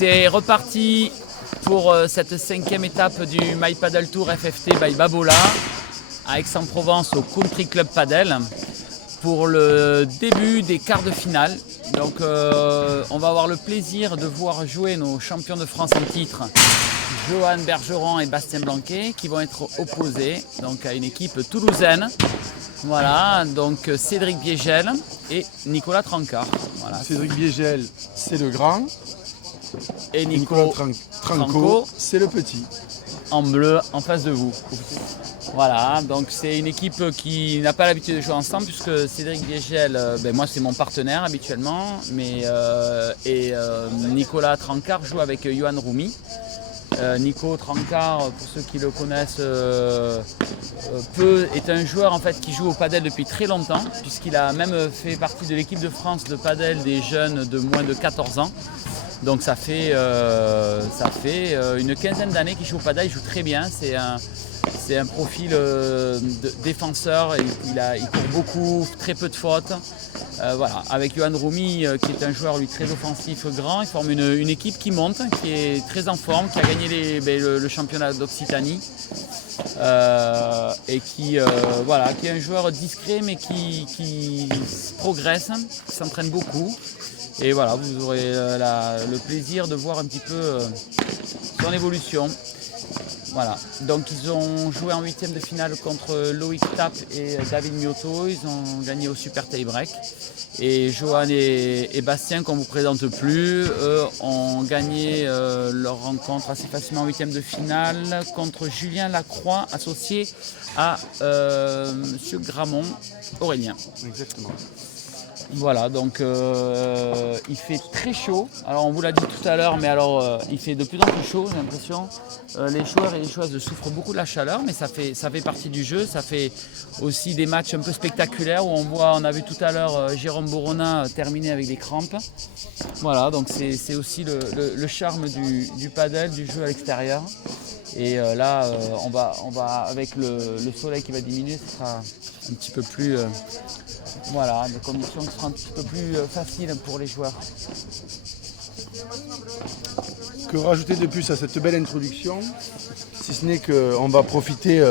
C'est reparti pour cette 5e étape du My Padel Tour FFT by Babolat à Aix-en-Provence au Country Club Padel pour le début des quarts de finale. Donc on va avoir le plaisir de voir jouer nos champions de France en titre, Johan Bergeron et Bastien Blanquet, qui vont être opposés donc, à une équipe toulousaine. Voilà, donc Cédric Biégel et Nicolas Trancard. Voilà. Cédric Biégel, c'est le grand. Et Nicolas Tranco, c'est le petit. En bleu, en face de vous. Voilà, donc c'est une équipe qui n'a pas l'habitude de jouer ensemble puisque Cédric Biégel, moi c'est mon partenaire habituellement, Nicolas Trancard joue avec Johan Roumi. Nico Trancard, pour ceux qui le connaissent est un joueur en fait qui joue au padel depuis très longtemps puisqu'il a même fait partie de l'équipe de France de padel des jeunes de moins de 14 ans. Donc ça fait une quinzaine d'années qu'il joue au padel, il joue très bien, c'est un profil défenseur, il court beaucoup, très peu de fautes. Voilà. Avec Johan Roumi qui est un joueur lui très offensif, grand, ils forment une équipe qui monte, qui est très en forme, qui a gagné le championnat d'Occitanie et qui est un joueur discret mais qui progresse, qui s'entraîne beaucoup. Et voilà, vous aurez le plaisir de voir un petit peu son évolution. Voilà, donc ils ont joué en 8e de finale contre Loïc Tapp et David Miotto, ils ont gagné au super tie-break. Et Johan et Bastien, qu'on ne vous présente plus, eux ont gagné leur rencontre assez facilement en 8e de finale contre Julien Lacroix, associé à M. Gramont, Aurélien. Exactement. Voilà, donc il fait très chaud. Alors on vous l'a dit tout à l'heure, mais alors il fait de plus en plus chaud, j'ai l'impression. Les joueurs et les joueuses souffrent beaucoup de la chaleur, mais ça fait partie du jeu. Ça fait aussi des matchs un peu spectaculaires où on a vu tout à l'heure Jérôme Boronin terminer avec des crampes. Voilà, donc c'est aussi le charme du padel, du jeu à l'extérieur. Et là, on va avec le soleil qui va diminuer, ce sera un petit peu plus... Voilà, des conditions qui seront un petit peu plus faciles pour les joueurs. Que rajouter de plus à cette belle introduction, si ce n'est qu'on va profiter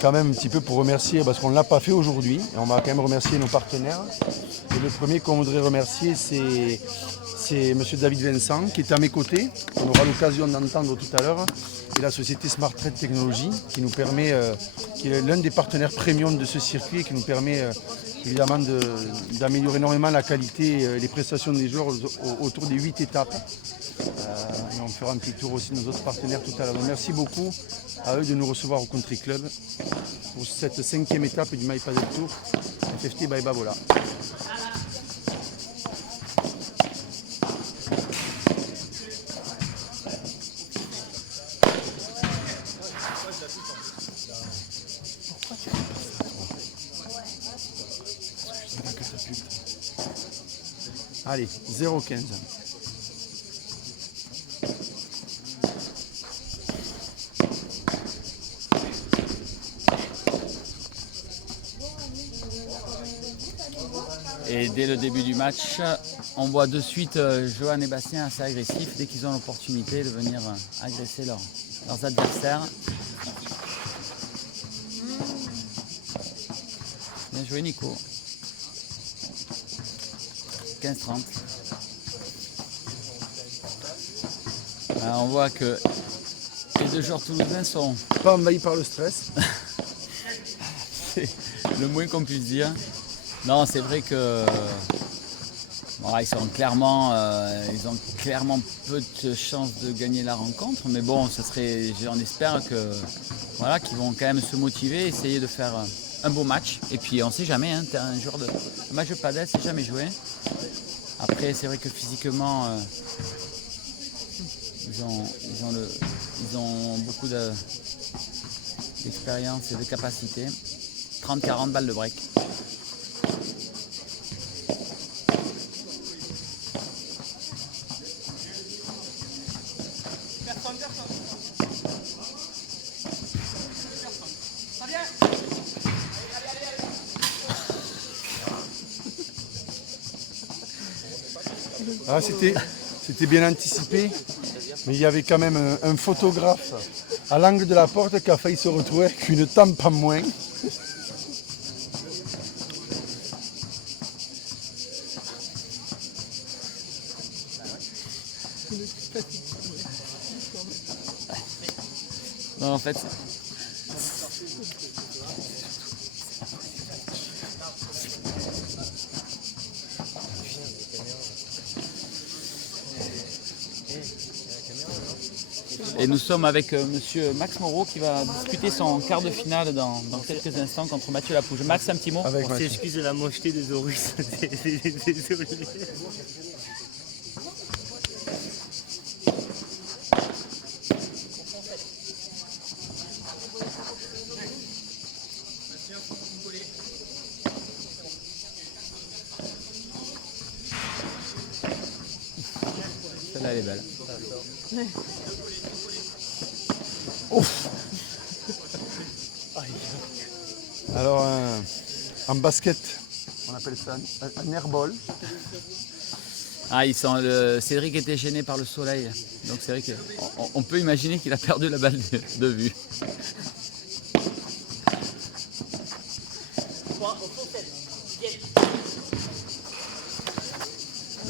quand même un petit peu pour remercier, parce qu'on ne l'a pas fait aujourd'hui, et on va quand même remercier nos partenaires. Et le premier qu'on voudrait remercier, c'est M. David Vincent, qui est à mes côtés, qu'on aura l'occasion d'entendre tout à l'heure, et la société Smart Trade Technology, qui nous permet, qui est l'un des partenaires premium de ce circuit, et qui nous permet évidemment d'améliorer énormément la qualité et les prestations des joueurs autour des 8 étapes. Et on fera un petit tour aussi de nos autres partenaires tout à l'heure. Donc merci beaucoup à eux de nous recevoir au Country Club pour cette 5e étape du My Padel Tour FFT by Babolat. Allez, 0,15. Et dès le début du match, on voit de suite Johan et Bastien assez agressifs dès qu'ils ont l'opportunité de venir agresser leurs adversaires. Bien joué Nico. 15-30. Alors on voit que les deux joueurs toulousains sont pas envahis par le stress. C'est le moins qu'on puisse dire. Non, c'est vrai que ils ont clairement peu de chances de gagner la rencontre, mais bon, on espère qu'ils vont quand même se motiver, essayer de faire un beau match. Et puis on ne sait jamais, un match de padel, c'est jamais joué. Après, c'est vrai que physiquement, ils ont beaucoup d'expérience et de capacité. 30-40 balles de break. Ah, c'était C'était bien anticipé, mais il y avait quand même un photographe à l'angle de la porte qui a failli se retrouver avec une tampe en moins. Non, en fait, et nous sommes avec monsieur Max Moreau qui va disputer son quart de finale dans quelques instants contre Mathieu Lapouge. Max, un petit mot? Avec On Mathieu. s'excuse de la mocheté des Horus. Désolé. Celle-là, elle est belle. Ouf. Alors, en basket, on appelle ça un airball. Ah, Cédric était gêné par le soleil. Donc c'est vrai qu'on peut imaginer qu'il a perdu la balle de vue.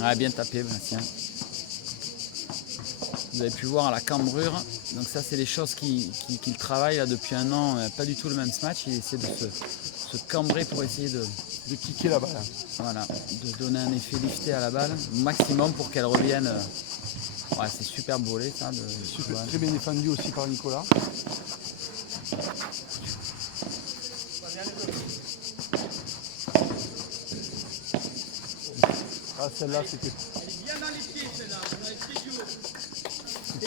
Ah, bien tapé, Bastien. Vous avez pu voir à la cambrure. Donc ça, c'est les choses qu'il travaille là, depuis un an. Pas du tout le même match. Il essaie de se cambrer pour essayer de kicker la balle. Voilà, de donner un effet lifté à la balle, au maximum pour qu'elle revienne. Ouais, c'est super volé ça. Super, très bien défendu aussi par Nicolas. Ah, celle-là, c'était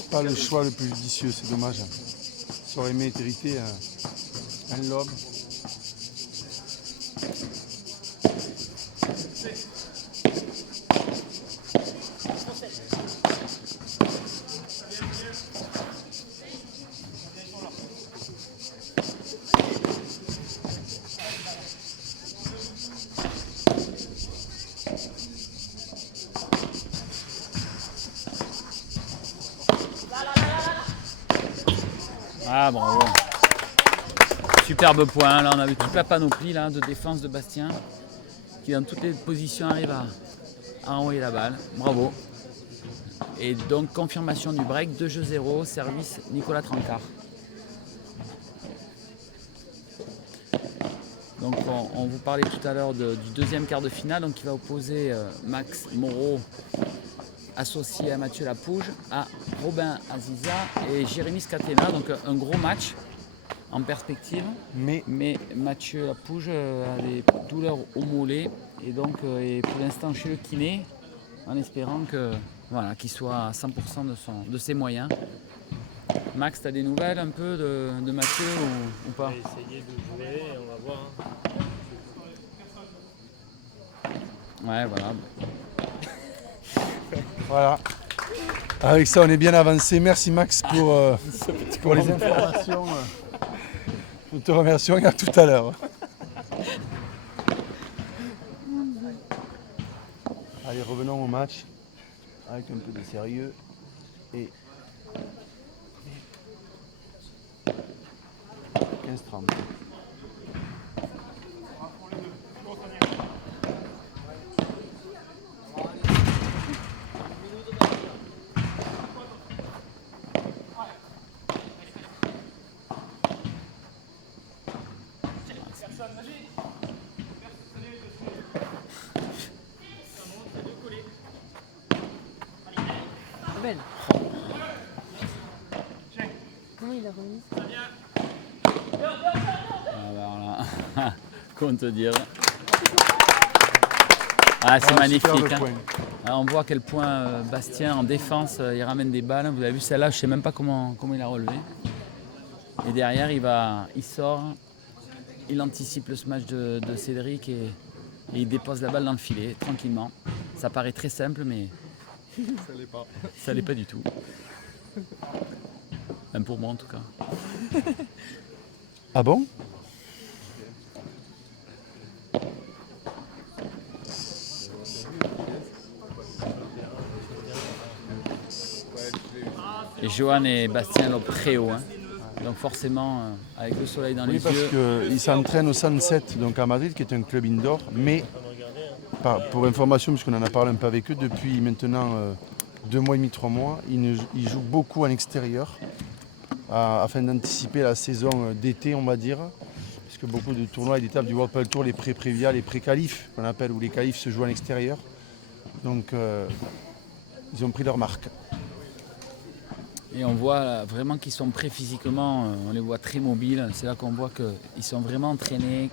pas le choix le plus judicieux, c'est dommage. Ça aurait mérité un lob. Ah, bravo. Superbe point. Là, on a vu toute la panoplie là, de défense de Bastien qui, dans toutes les positions, arrive à envoyer la balle. Bravo. Et donc, confirmation du break. 2-0, service Nicolas Trancard. Donc, on vous parlait tout à l'heure du deuxième quart de finale. Donc, il va opposer Max Moreau, associé à Mathieu Lapouge, à Robin Aziza et Jérémy Scatena. Donc un gros match en perspective. Mais Mathieu Lapouge a des douleurs au mollet et donc est pour l'instant chez le kiné en espérant qu'il soit à 100% de ses moyens. Max, tu as des nouvelles un peu de Mathieu ou pas? On va essayer de jouer et on va voir. Ouais, voilà. Voilà. Avec ça, on est bien avancé. Merci Max pour les informations. Nous te remercions et à tout à l'heure. Allez, revenons au match avec un peu de sérieux. Et 15-30. Belle. Comment il a remis? Alors là, comment te dire? Ah, c'est magnifique. Hein. Alors, on voit à quel point Bastien en défense il ramène des balles. Vous avez vu celle-là, je ne sais même pas comment il a relevé. Et derrière il sort, il anticipe le smash de Cédric et il dépose la balle dans le filet tranquillement. Ça paraît très simple mais Ça l'est pas. Ça l'est pas du tout. Même pour moi en tout cas. Ah bon? Et Johan et Bastien lobent très haut. Hein. Donc forcément, avec le soleil dans Oui, les parce yeux. qu'ils s'entraînent au Sunset, donc à Madrid, qui est un club indoor. Mais, pour information, puisqu'on en a parlé un peu avec eux, depuis maintenant 2 mois et demi, 3 mois, ils jouent beaucoup en extérieur, afin d'anticiper la saison d'été, on va dire. Puisque beaucoup de tournois et d'étapes du World Padel Tour, les pré-prévia, les pré-qualifs, qu'on appelle, où les qualifs se jouent à l'extérieur. Donc, ils ont pris leur marque. Et on voit là, vraiment qu'ils sont prêts physiquement, on les voit très mobiles. C'est là qu'on voit qu'ils sont vraiment entraînés.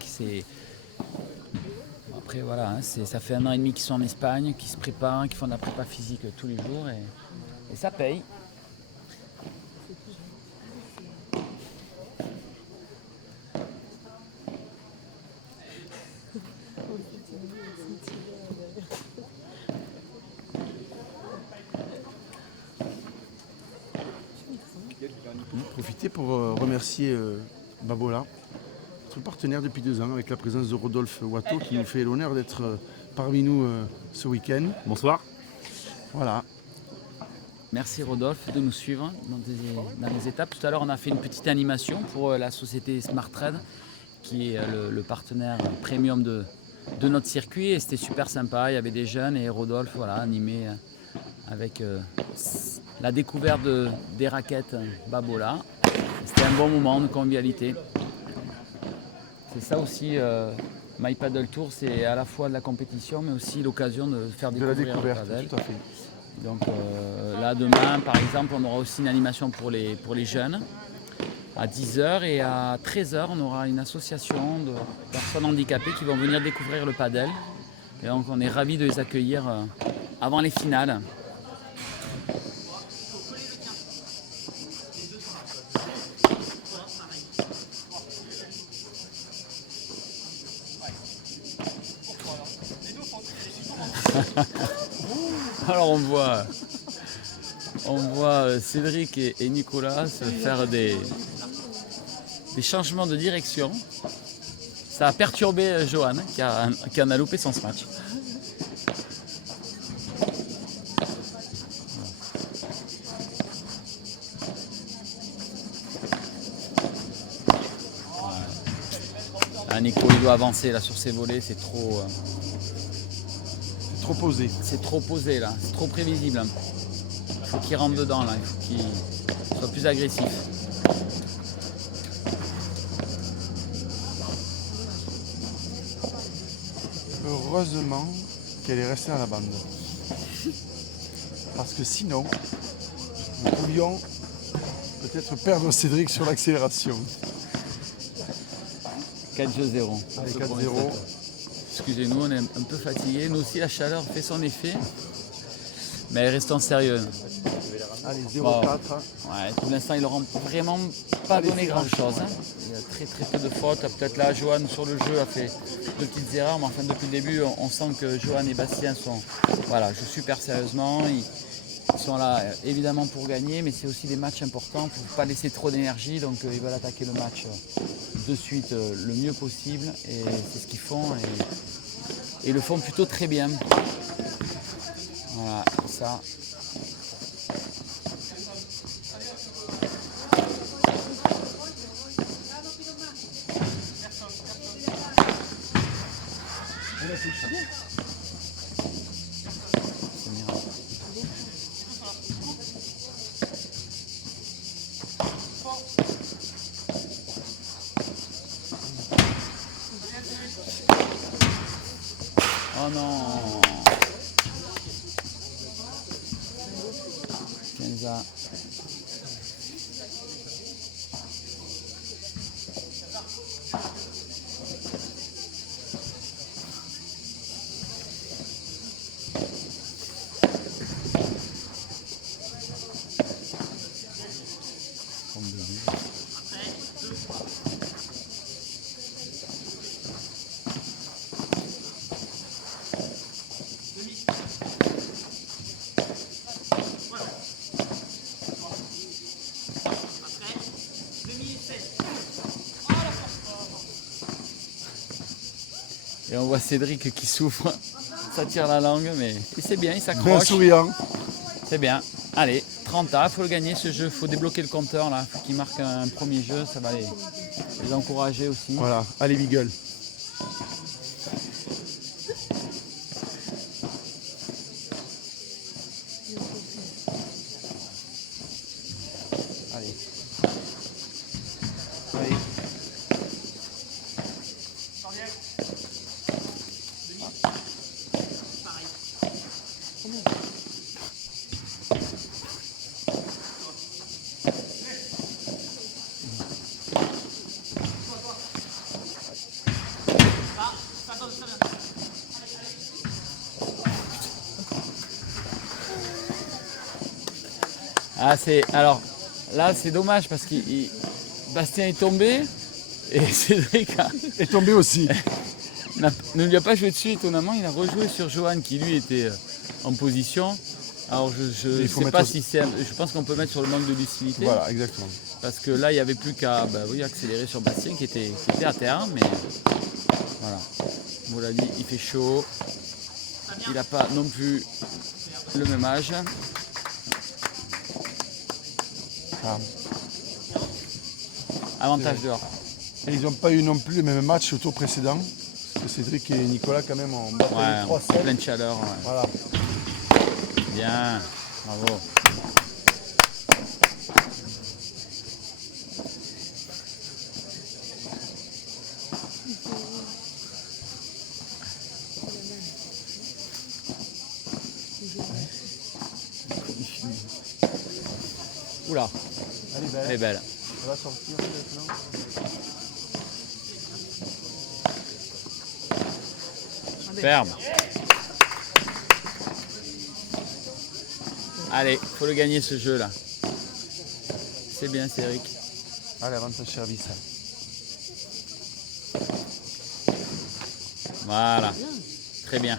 Après voilà, hein, ça fait 1 an et demi qu'ils sont en Espagne, qu'ils se préparent, qu'ils font de la prépa physique tous les jours et ça paye. Profiter pour remercier Babola, notre partenaire depuis 2 ans, avec la présence de Rodolphe Watteau, qui nous fait l'honneur d'être parmi nous ce week-end. Bonsoir. Voilà. Merci Rodolphe de nous suivre dans les étapes. Tout à l'heure, on a fait une petite animation pour la société Smart Trade, qui est le partenaire premium de notre circuit. Et c'était super sympa. Il y avait des jeunes et Rodolphe animé avec la découverte des raquettes Babola. C'était un bon moment de convivialité. C'est ça aussi, My Paddle Tour, c'est à la fois de la compétition, mais aussi l'occasion de faire De la découvrir le découverte, paddle. tout à fait. Donc là, demain, par exemple, on aura aussi une animation pour les jeunes. À 10h et à 13h, on aura une association de personnes handicapées qui vont venir découvrir le paddle. Et donc, on est ravis de les accueillir avant les finales. Alors on voit Cédric et Nicolas se faire des changements de direction. Ça a perturbé Johan qui en a loupé son smash. Là, Nico il doit avancer là, sur ses volets, c'est trop Posé. C'est trop posé là, c'est trop prévisible. Il faut qu'il rentre dedans là, il faut qu'il soit plus agressif. Heureusement qu'elle est restée dans la bande. Parce que sinon, nous pouvions peut-être perdre Cédric sur l'accélération. 4-0. Allez, 4-0. Excusez-nous, on est un peu fatigué. Nous aussi, la chaleur fait son effet. Mais restons sérieux. Allez, 0-4. Ouais, pour l'instant, il n'aura vraiment pas donné grand-chose. Hein. Il y a très peu de fautes. Peut-être là, Johan sur le jeu a fait 2 petites erreurs. Mais enfin, depuis le début, on sent que Johan et Bastien jouent super sérieusement. Ils sont là évidemment pour gagner, mais c'est aussi des matchs importants pour ne pas laisser trop d'énergie. Donc, ils veulent attaquer le match de suite le mieux possible. Et c'est ce qu'ils font. Et le font plutôt très bien. Voilà, ça. Oh non. Kenza. Et on voit Cédric qui souffre. Ça tire la langue, mais c'est bien, il Bien s'accroche. souriant. C'est bien. Allez, 30A, il faut le gagner ce jeu, il faut débloquer le compteur là, faut qu'il marque un premier jeu, ça va les encourager aussi. Voilà, allez Beagle. Allez. Allez. Ah alors là c'est dommage parce que Bastien est tombé et Cédric Est tombé aussi. ne lui a pas joué dessus étonnamment, il a rejoué sur Johan qui lui était en position. Alors je ne sais pas si c'est, je pense qu'on peut mettre sur le manque de lucidité. Voilà, exactement. Parce que là il n'y avait plus qu'à accélérer sur Bastien qui était à terre, mais voilà. Moulali il fait chaud, il n'a pas non plus le même âge. Ah. Avantage dehors. Et ils n'ont pas eu non plus le même match au tour précédent. Parce que Cédric et Nicolas quand même ont battu les 3-7. Pleine chaleur. Ouais. Voilà. Bien, bravo. Oula, elle est belle. Elle va sortir maintenant. Ferme. Allez, faut le gagner ce jeu là. C'est bien Cédric. Allez, avantage service. Voilà, très bien.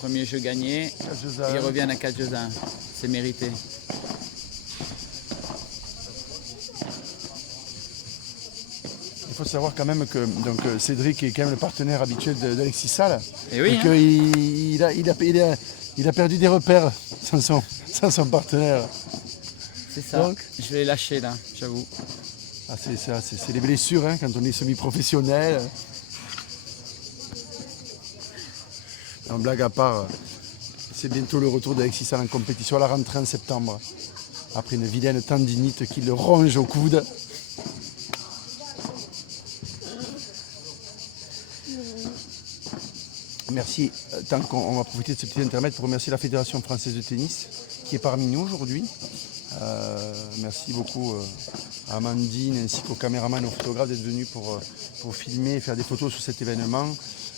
Premier jeu gagné. Ils reviennent à 4 jeux à 1. C'est mérité. Il faut savoir quand même que donc, Cédric est quand même le partenaire habituel d'Alexis Salle. Et oui, Et il a perdu des repères sans son partenaire. c'est ça. Donc, Je l'ai lâché là, j'avoue. ah, c'est ça, c'est les blessures hein, quand on est semi-professionnel. En blague à part, c'est bientôt le retour d'Alexis Salle en compétition à la rentrée en septembre. Après une vilaine tendinite qui le ronge au coude. Merci, tant qu'on va profiter de ce petit intermède pour remercier la Fédération française de tennis qui est parmi nous aujourd'hui. Merci beaucoup à Amandine ainsi qu'aux caméramans et aux photographes d'être venus pour filmer et faire des photos sur cet événement.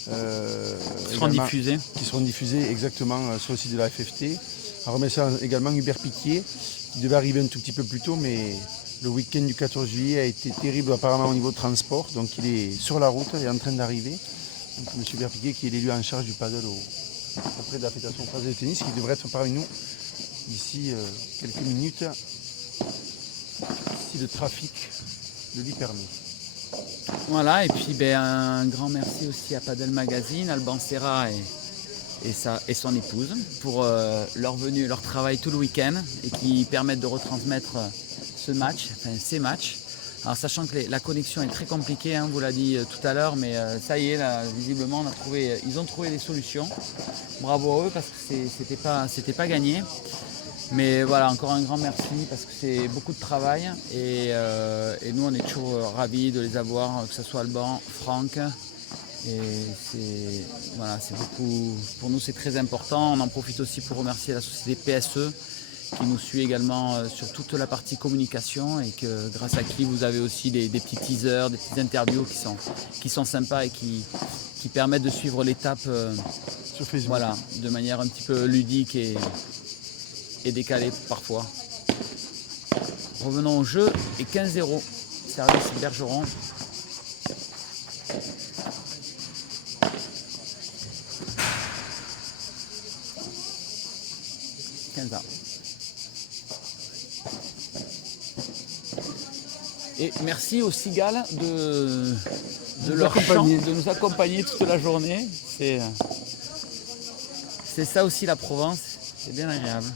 Qui seront diffusés. Qui seront diffusés exactement sur le site de la FFT. En remerciant également Hubert Piquier qui devait arriver un tout petit peu plus tôt, mais le week-end du 14 juillet a été terrible apparemment au niveau de transport, donc il est sur la route, il est en train d'arriver. Donc, M. Hubert Piquier qui est l'élu en charge du paddle auprès de la Fédération française de tennis, qui devrait être parmi nous d'ici quelques minutes, si le trafic le lui permet. Voilà, et puis un grand merci aussi à Padel Magazine, Alban Serra et son épouse pour leur venue et leur travail tout le week-end et qui permettent de retransmettre ces matchs. Alors sachant que la connexion est très compliquée, on vous l'a dit tout à l'heure, mais ça y est, là, visiblement ils ont trouvé des solutions. Bravo à eux parce que c'était pas gagné. Mais voilà, encore un grand merci parce que c'est beaucoup de travail et nous on est toujours ravis de les avoir, que ce soit Alban, Franck. Et c'est beaucoup, pour nous c'est très important. On en profite aussi pour remercier la société PSE qui nous suit également sur toute la partie communication et que grâce à qui vous avez aussi des petits teasers, des petites interviews qui sont sympas et qui permettent de suivre l'étape sur Facebook. Voilà, de manière un petit peu ludique et décalée parfois. Revenons au jeu et 15-0, service Bergeron. Et merci aux cigales de leur chant, de nous accompagner toute la journée. C'est ça aussi la Provence, c'est bien agréable.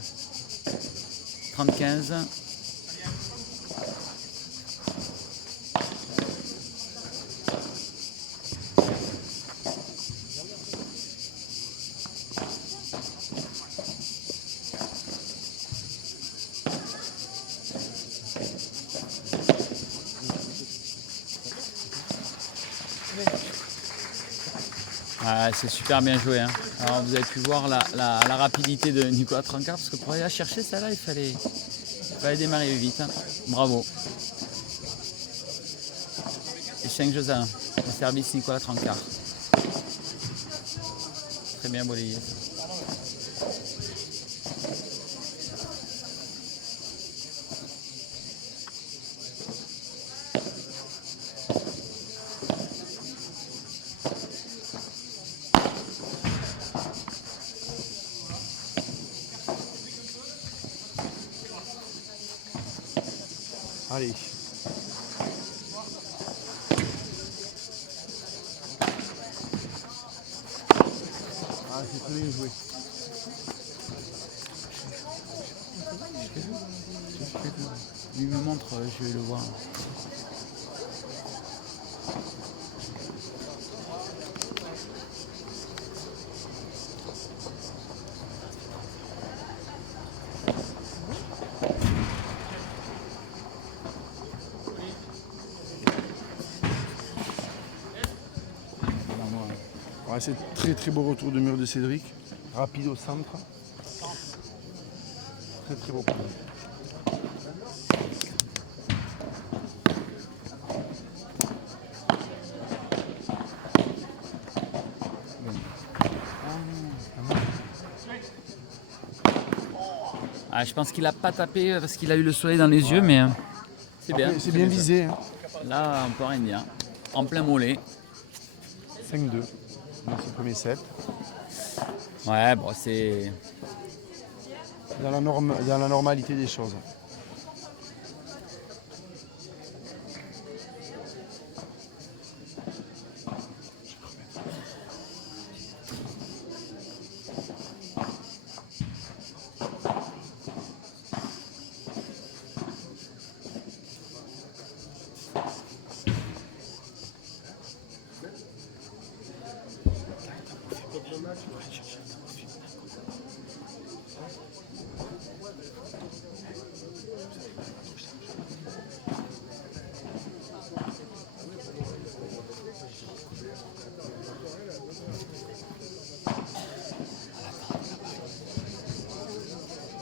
35. Ah, c'est super bien joué. Hein. Alors, vous avez pu voir la rapidité de Nicolas Trancard, parce que pour aller la chercher, celle-là, il fallait démarrer vite. Hein. Bravo. Et 5 jeux à 1. Le service Nicolas Trancard. Très bien balayé. Allez. Ah, c'est très bien joué. Lui me montre, je vais le voir. Ouais, c'est très très beau retour de mur de Cédric. Rapide au centre. Très très beau. Ah, je pense qu'il n'a pas tapé parce qu'il a eu le soleil dans les yeux, mais c'est bien. C'est bien visé. Hein. Là, on peut rien dire. En plein mollet. 5-2 dans ce premier set. Ouais, bon, c'est... Dans la normalité des choses.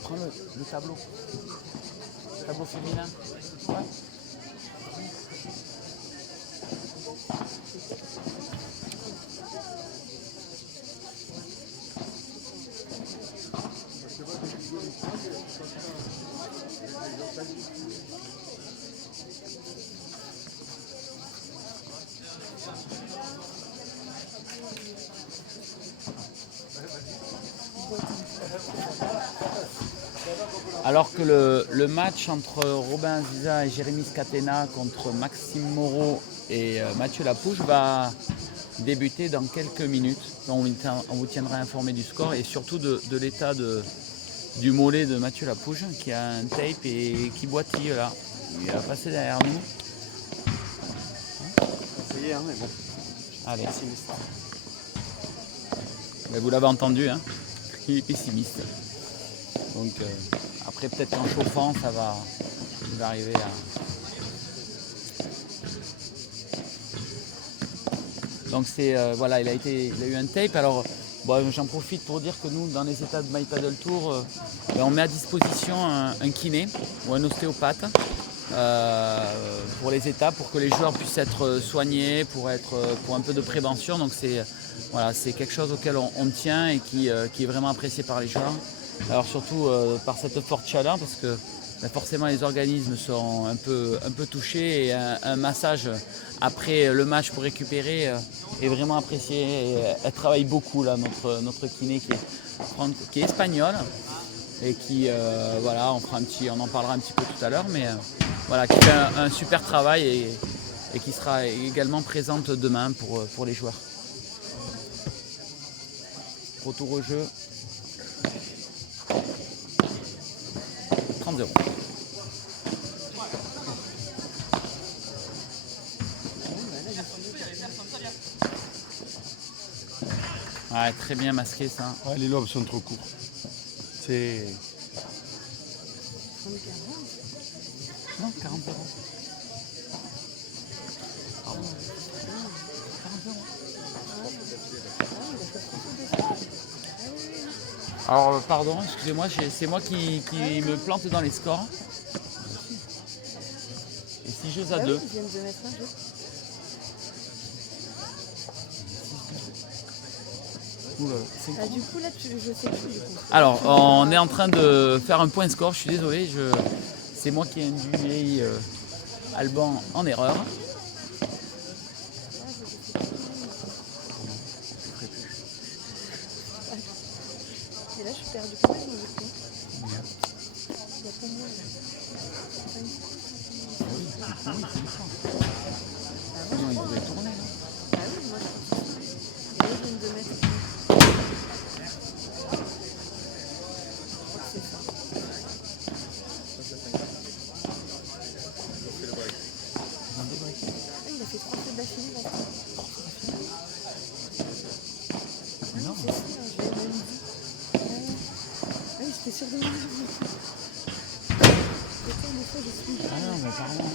Prends le tableau. Tableau féminin. Ouais. Alors que le match entre Robin Aziza et Jérémy Scatena contre Maxime Moreau et Mathieu Lapouche va débuter dans quelques minutes. On vous tiendra informé du score et surtout de l'état du mollet de Mathieu Lapouche qui a un tape et qui boitille là. Il va passer derrière nous. Ça y est, hein, mais bon. Allez. Mais vous l'avez entendu, hein, il est pessimiste. Donc après peut-être qu'en chauffant il va arriver à... Donc c'est voilà, il a eu un tape. Alors bon, j'en profite pour dire que nous dans les états de My Paddle Tour, on met à disposition un kiné ou un ostéopathe pour les étapes, pour que les joueurs puissent être soignés, pour un peu de prévention. Donc c'est voilà, c'est quelque chose auquel on tient et qui est vraiment apprécié par les joueurs. Alors surtout par cette forte chaleur parce que forcément les organismes sont un peu touchés et un massage après le match pour récupérer est vraiment apprécié. Et elle travaille beaucoup là, notre kiné qui est espagnole et qui voilà, on en parlera un petit peu tout à l'heure, mais voilà, qui fait un super travail et qui sera également présente demain pour les joueurs. Retour au jeu. 35. 40-0. Ouais, très bien masqué ça. Ouais, les lobes sont trop courts. C'est. Non, 40-0. Alors, pardon, excusez-moi, c'est moi qui me plante dans les scores. Et 6 jeux à 2. Ils viennent de mettre un jeu. Du coup, là, je sais plus du coup. Alors, on est en train de faire un point score, je suis désolé, c'est moi qui ai induit Alban en erreur. Et là, je suis perdue complètement du coup. Il y a combien là? Non, il devrait tourner. Ah oui, moi je pense que ça. Et là, ils viennent de mettre. Je crois que c'est ça. Ah, il a fait 3 fautes d'affilée là. Non. C'est ça, je l'ai même dit. Ah oui, j'étais sûre de moi. Putain, des fois, je suis. Ah non, mais pardon.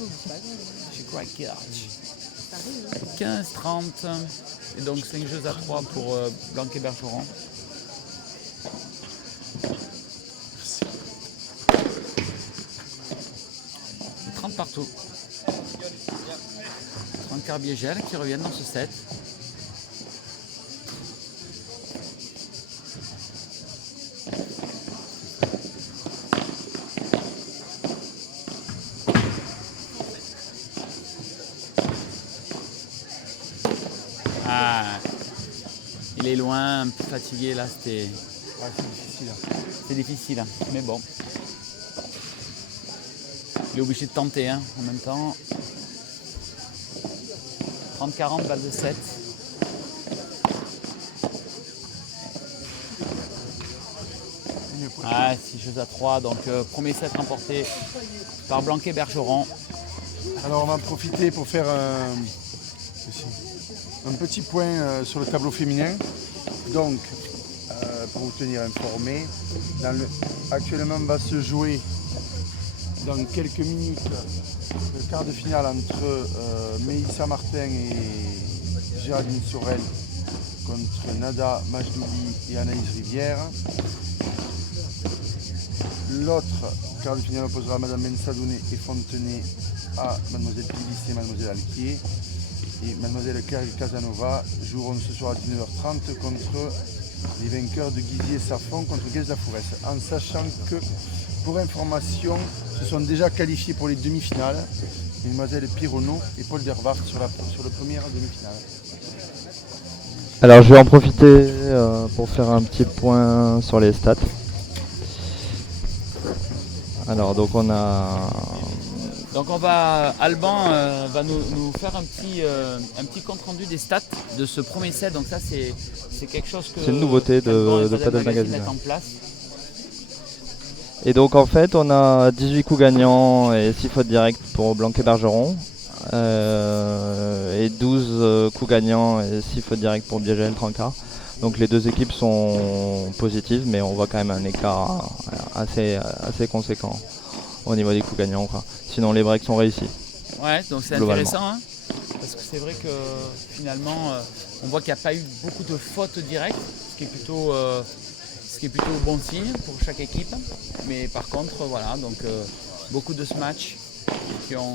Oh, c'est pas grave. J'ai craqué. Ça arrive, hein. 15-30. Et donc 5 jeux à 3 pour Blanquet-Bergeron. Et 30 partout. 30 Carbier-Gel qui reviennent dans ce set. Ah, il est loin, un peu fatigué là, Ouais, c'est difficile. c'est difficile, hein, mais bon. Il est obligé de tenter hein, en même temps. 30-40, balle de 7. Ah, 6 jeux à 3, donc premier set remporté par Blanquet-Bergeron. Alors on va en profiter pour faire un petit point sur le tableau féminin. Donc, pour vous tenir informé, actuellement va se jouer dans quelques minutes le quart de finale entre Mélissa Martin et Géraldine Sorel contre Nada Majdouli et Anaïs Rivière. L'autre quart de finale opposera Madame Mensadouné et Fontenay à Mademoiselle Pilis et Mademoiselle Alquier. Et Mademoiselle Carl Casanova joueront ce soir à 19h30 contre les vainqueurs de Guizier Safon contre Guez la Fouresse. En sachant que, pour information, se sont déjà qualifiés pour les demi-finales Mademoiselle Pironneau et Paul Dervart sur le première demi-finale. Alors je vais en profiter pour faire un petit point sur les stats. Alors donc on a... Donc Alban va nous faire un petit compte rendu des stats de ce premier set. Donc ça c'est quelque chose que c'est une nouveauté de Padel Magazine mettent en place. Et donc en fait on a 18 coups gagnants et 6 fautes directes pour Blanquet-Bergeron. Et 12 coups gagnants et 6 fautes directes pour Biegel Tranca. Donc les deux équipes sont positives, mais on voit quand même un écart assez conséquent au niveau des coups gagnants, quoi. Sinon les breaks sont réussis. Ouais, donc c'est intéressant, hein, parce que c'est vrai que finalement on voit qu'il n'y a pas eu beaucoup de fautes directes, ce qui est plutôt bon signe pour chaque équipe. Mais par contre, voilà, donc beaucoup de matchs qui ont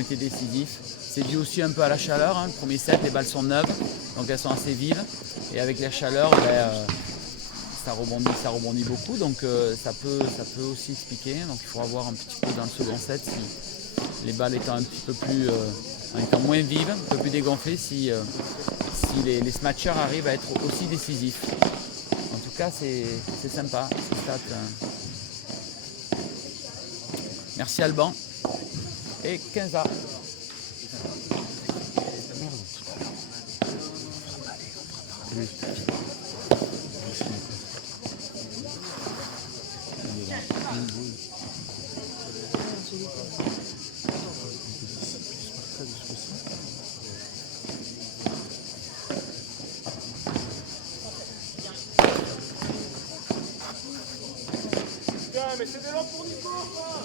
été décisifs. C'est dû aussi un peu à la chaleur, hein. Le premier set, les balles sont neuves, donc elles sont assez vives. Et avec la chaleur, ça rebondit beaucoup, donc ça peut aussi expliquer. Donc il faudra voir un petit peu dans le second set si les balles étant un petit peu plus, étant moins vives, un peu plus dégonflées, si les smatchers arrivent à être aussi décisifs. En tout cas, c'est sympa, ces stats. Merci Alban. Et 15A. Mais c'est de l'eau pour Nico, quoi.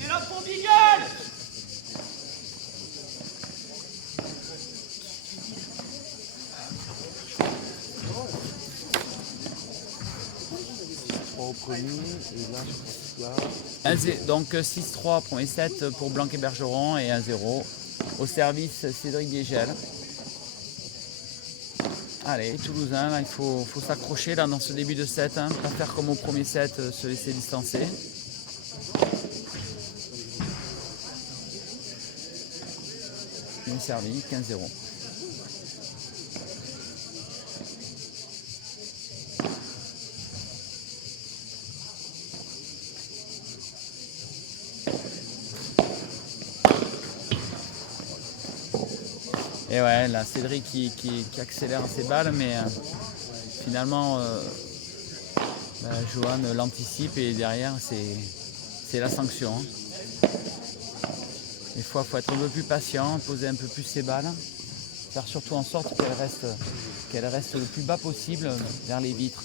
C'est là pour Miguel. Au premier, et là, je pense là. Donc 6-3, premier set pour Blanc et Bergeron et 1-0. Au service, Cédric Biegel. Allez, Toulousain, là, il faut s'accrocher là, dans ce début de set. Hein. Pas faire comme au premier set, se laisser distancer. Bien servi, 15-0. Et ouais, là, Cédric qui accélère ses balles, mais finalement, Johan l'anticipe et derrière, c'est la sanction. Hein. Des fois, il faut être un peu plus patient, poser un peu plus ses balles, faire surtout en sorte qu'elle reste le plus bas possible vers les vitres.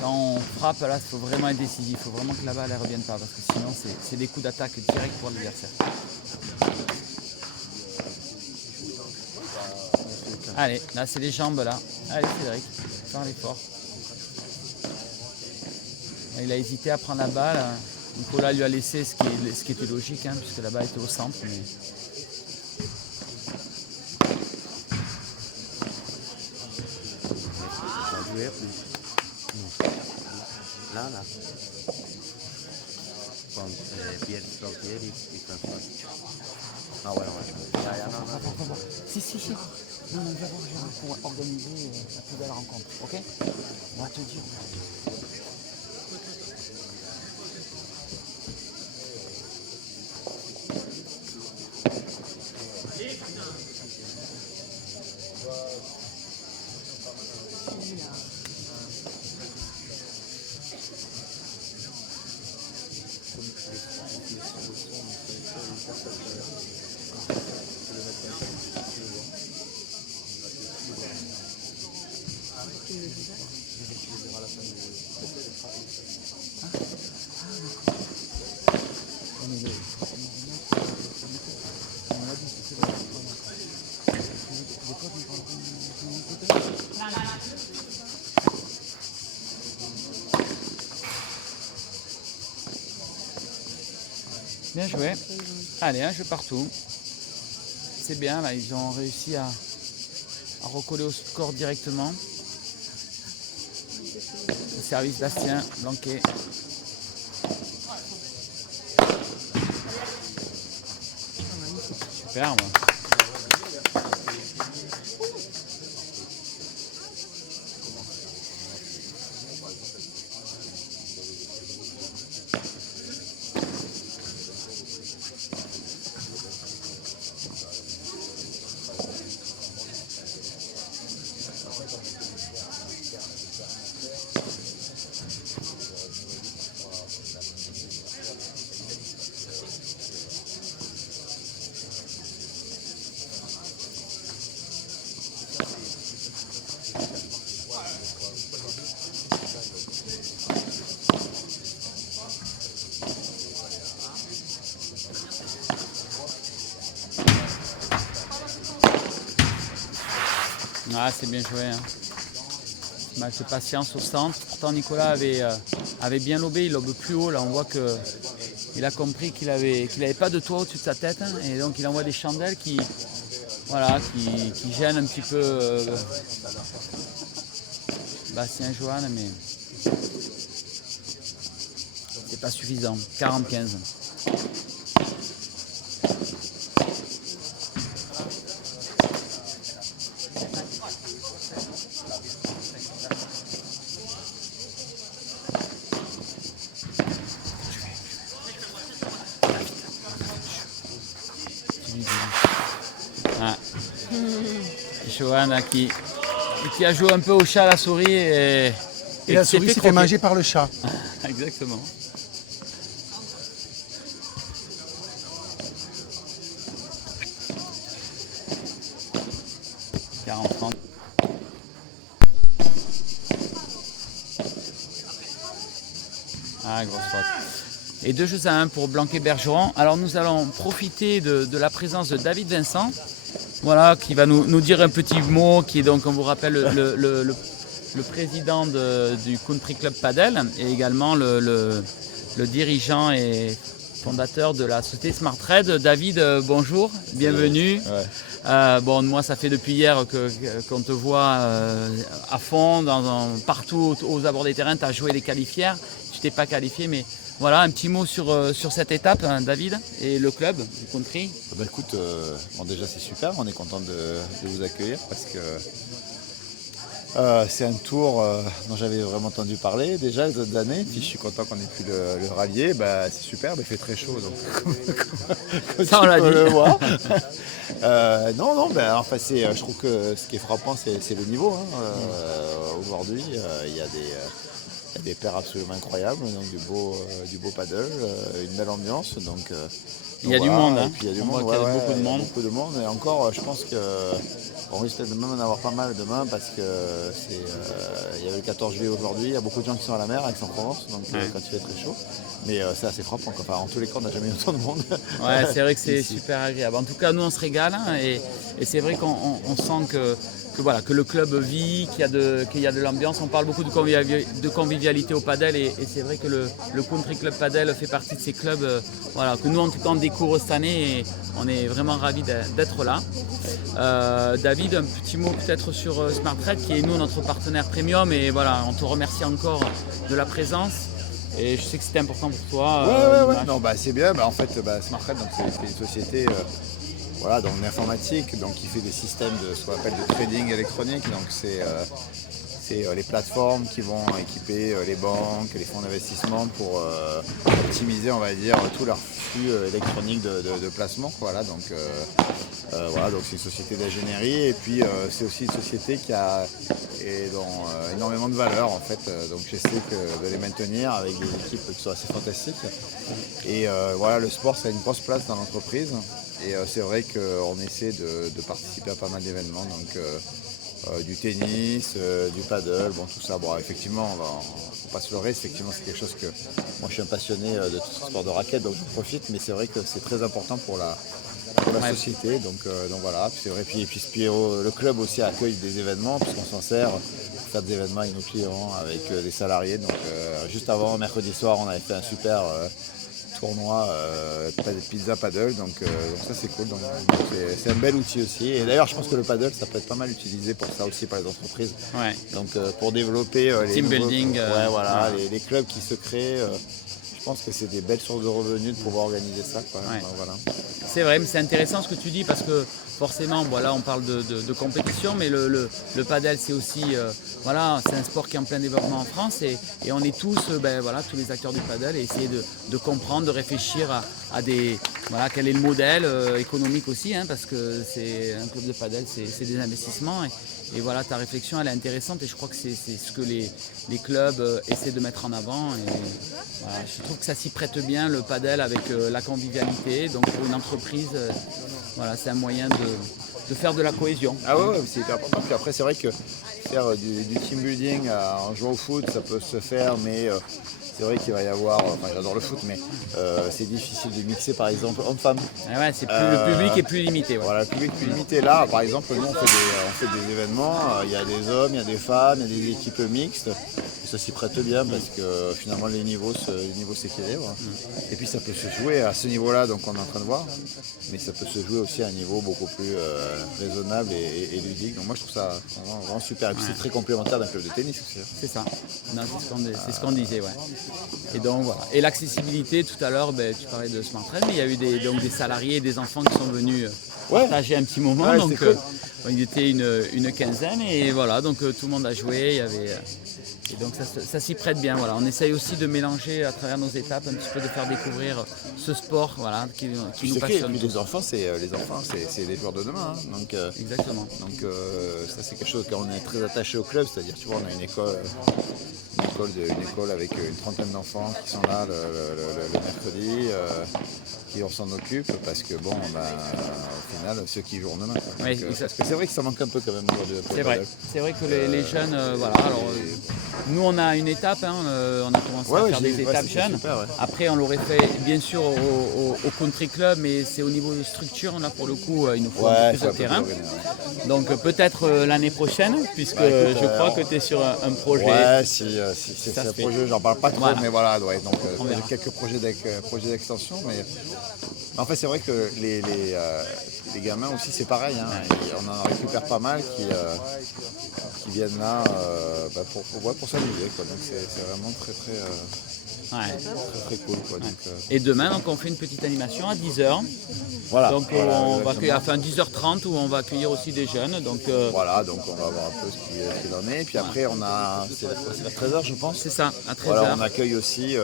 Quand on frappe, là, il faut vraiment être décisif, il faut vraiment que la balle ne revienne pas, parce que sinon, c'est des coups d'attaque directs pour l'adversaire. Allez, là c'est les jambes là. Allez Cédric, faire l'effort. Il a hésité à prendre la balle. Nicolas lui a laissé ce qui était logique, hein, puisque la balle était au centre. Mais... Là. Con Pieri Ah ouais, non. Si. Non, viens voir pour organiser la plus belle rencontre, ok? On va te dire. Bien joué. Allez, un jeu partout. C'est bien, là, ils ont réussi à recoller au score directement. Le service Bastien, Blanquet. Superbe. Ah, c'est bien joué. Hein. Match de patience au centre. Pourtant, Nicolas avait bien lobé. Il lobe plus haut. Là, on voit qu'il a compris qu'il avait pas de toit au-dessus de sa tête. Hein, et donc, il envoie des chandelles qui gênent un petit peu Bastien Johan. Mais c'est pas suffisant. 40-15. Johan hein, qui a joué un peu au chat à la souris et la qui s'est souris s'est fait croquer. manger par le chat. Exactement. Ah, grosse faute. Et 2-1 pour Blanquet-Bergeron. Alors nous allons profiter de la présence de David Vincent, voilà, qui va nous dire un petit mot, qui est donc, on vous rappelle, le président du Country Club Padel et également le dirigeant et fondateur de la société Smart Trade. David, bonjour, bienvenue. Ouais. Bon, moi, ça fait depuis hier qu'on te voit à fond, partout aux abords des terrains. Tu as joué les qualifières. Tu t'es pas qualifié, mais voilà, un petit mot sur cette étape, hein, David, et le club du country. Bah écoute, bon, déjà c'est super, on est content de vous accueillir parce que c'est un tour dont j'avais vraiment entendu parler déjà les autres années. Puis je suis content qu'on ait pu le rallier. Bah, c'est super, mais il fait très chaud. Donc, comme Ça, on tu l'a peux dit. le voir. Non, ben, enfin, je trouve que ce qui est frappant, c'est le niveau. Hein. Aujourd'hui, il y a des paires absolument incroyables, donc du beau paddle, une belle ambiance. Donc, Il y a du voilà. monde, hein. Et puis il y a du On monde, voit qu'il y a beaucoup de il y a monde. beaucoup de monde. Et encore, je pense qu'on risque de même en avoir pas mal demain parce que il y avait le 14 juillet aujourd'hui, il y a beaucoup de gens qui sont à la mer avec Aix-en-Provence, donc quand il fait très chaud. Mais c'est assez frappant. Enfin, en tous les cas, on n'a jamais eu autant de monde. Ouais, c'est vrai que c'est Ici. super agréable. En tout cas, nous, on se régale hein, et c'est vrai qu'on sent que voilà, que le club vit, qu'il y a de l'ambiance. On parle beaucoup de convivialité au padel et c'est vrai que le Country Club Padel fait partie de ces clubs voilà, que nous, en tout cas, on découvre cette année et on est vraiment ravis d'être là. David, un petit mot peut-être sur Smart Trade qui est nous notre partenaire premium et voilà, on te remercie encore de la présence. Et je sais que c'était important pour toi. Ouais. Non, bah, c'est bien. Bah, en fait, Smart Trade, donc, c'est une société voilà, dans l'informatique, donc qui fait des systèmes de ce qu'on appelle de trading électronique. Donc c'est les plateformes qui vont équiper les banques, les fonds d'investissement pour optimiser, on va dire, tout leur flux électronique de placement. Voilà, donc c'est une société d'ingénierie et puis c'est aussi une société qui a énormément de valeur en fait. Donc j'essaie de les maintenir avec des équipes qui sont assez fantastiques. Et voilà, le sport ça a une grosse place dans l'entreprise. Et c'est vrai qu'on essaie de participer à pas mal d'événements, donc du tennis, du paddle, bon tout ça. Bon effectivement, faut pas se leurrer, effectivement c'est quelque chose que moi je suis un passionné de tout ce sport de raquette, donc je profite, mais c'est vrai que c'est très important pour la société, donc voilà, c'est vrai. Puis le club aussi accueille des événements, puisqu'on s'en sert pour faire des événements avec nos clients, avec des salariés. Donc juste avant, mercredi soir, on avait fait un super tournoi pizza paddle, donc ça c'est cool, donc c'est un bel outil aussi. Et d'ailleurs je pense que le paddle ça peut être pas mal utilisé pour ça aussi par les entreprises, Ouais. donc pour développer les Team nouveaux- building, ouais, voilà, ouais. les clubs qui se créent, je pense que c'est des belles sources de revenus de pouvoir organiser ça, quoi. Ouais. Donc, voilà. C'est vrai, mais c'est intéressant ce que tu dis parce que forcément, voilà, on parle de compétition, mais le padel c'est aussi, voilà, c'est un sport qui est en plein développement en France et on est tous, voilà, tous les acteurs du padel et essayer de comprendre, de réfléchir à des, voilà, quel est le modèle économique aussi, hein, parce que c'est un club de padel, c'est des investissements et voilà, ta réflexion elle est intéressante et je crois que c'est ce que les clubs essaient de mettre en avant et voilà, je trouve que ça s'y prête bien le padel avec la convivialité, donc pour une entreprise, voilà, c'est un moyen de faire de la cohésion. Ah ouais, c'est hyper important. Puis après, c'est vrai que faire du team building en jouant au foot, ça peut se faire, mais c'est vrai qu'il va y avoir. Enfin, j'adore le foot, mais c'est difficile de mixer, par exemple, hommes-femmes. Ah ouais, le public est plus limité. Ouais. Voilà, le public plus limité. Là, par exemple, nous, on fait des événements. Il y a des hommes, il y a des femmes, il y a des équipes mixtes. Et ça s'y prête bien parce que finalement, les niveaux s'équilibrent. Et puis, ça peut se jouer à ce niveau-là, donc on est en train de voir. Mais ça peut se jouer aussi à un niveau beaucoup plus raisonnable et ludique. Donc moi je trouve ça vraiment super. Et puis c'est très complémentaire d'un club de tennis aussi. C'est ça. Non, c'est ce qu'on disait, ouais. Et donc voilà. Et l'accessibilité, tout à l'heure, tu parlais de Smart Trade, mais il y a eu des salariés, des enfants qui sont venus partager un petit moment. Ouais, donc cool. il était une quinzaine et voilà, donc tout le monde a joué. Il y avait Et donc ça s'y prête bien. Voilà. On essaye aussi de mélanger à travers nos étapes un petit peu de faire découvrir ce sport voilà, qui nous C'est clair, passionne. et puis les enfants, c'est les joueurs de demain. Hein. Exactement. Donc ça c'est quelque chose qu'on est très attaché au club, c'est-à-dire tu vois on a une école avec une trentaine d'enfants qui sont là le mercredi, qui on s'en occupe parce que bon au final ceux qui jouent demain. Quoi. Oui, Donc, parce que c'est vrai que ça manque un peu quand même aujourd'hui. C'est vrai que les jeunes, voilà. Alors, nous on a une étape, hein, on a commencé à faire des étapes jeunes. Super, ouais. Après on l'aurait fait bien sûr au country club, mais c'est au niveau de structure là pour le coup il nous faut un peu plus de terrain. Donc peut-être l'année prochaine, puisque je crois que tu es sur un projet. Ouais, si c'est Ça un se fait. projet, j'en parle pas trop, Voilà. mais voilà, ouais, donc On verra. j'ai quelques projets d'extension, mais en fait c'est vrai que les gamins aussi c'est pareil, hein, on en récupère pas mal qui viennent là pour s'amuser, quoi. Donc c'est vraiment très cool, quoi. Donc, Et demain donc, on fait une petite animation à 10h. voilà. Donc Voilà, on va accueillir, exactement. enfin 10h30 où on va accueillir aussi des jeunes. Donc Voilà, donc on va voir un peu ce qu'il en est. Puis après, c'est vers 13h, je pense. c'est ça, à 13h. Voilà, on accueille aussi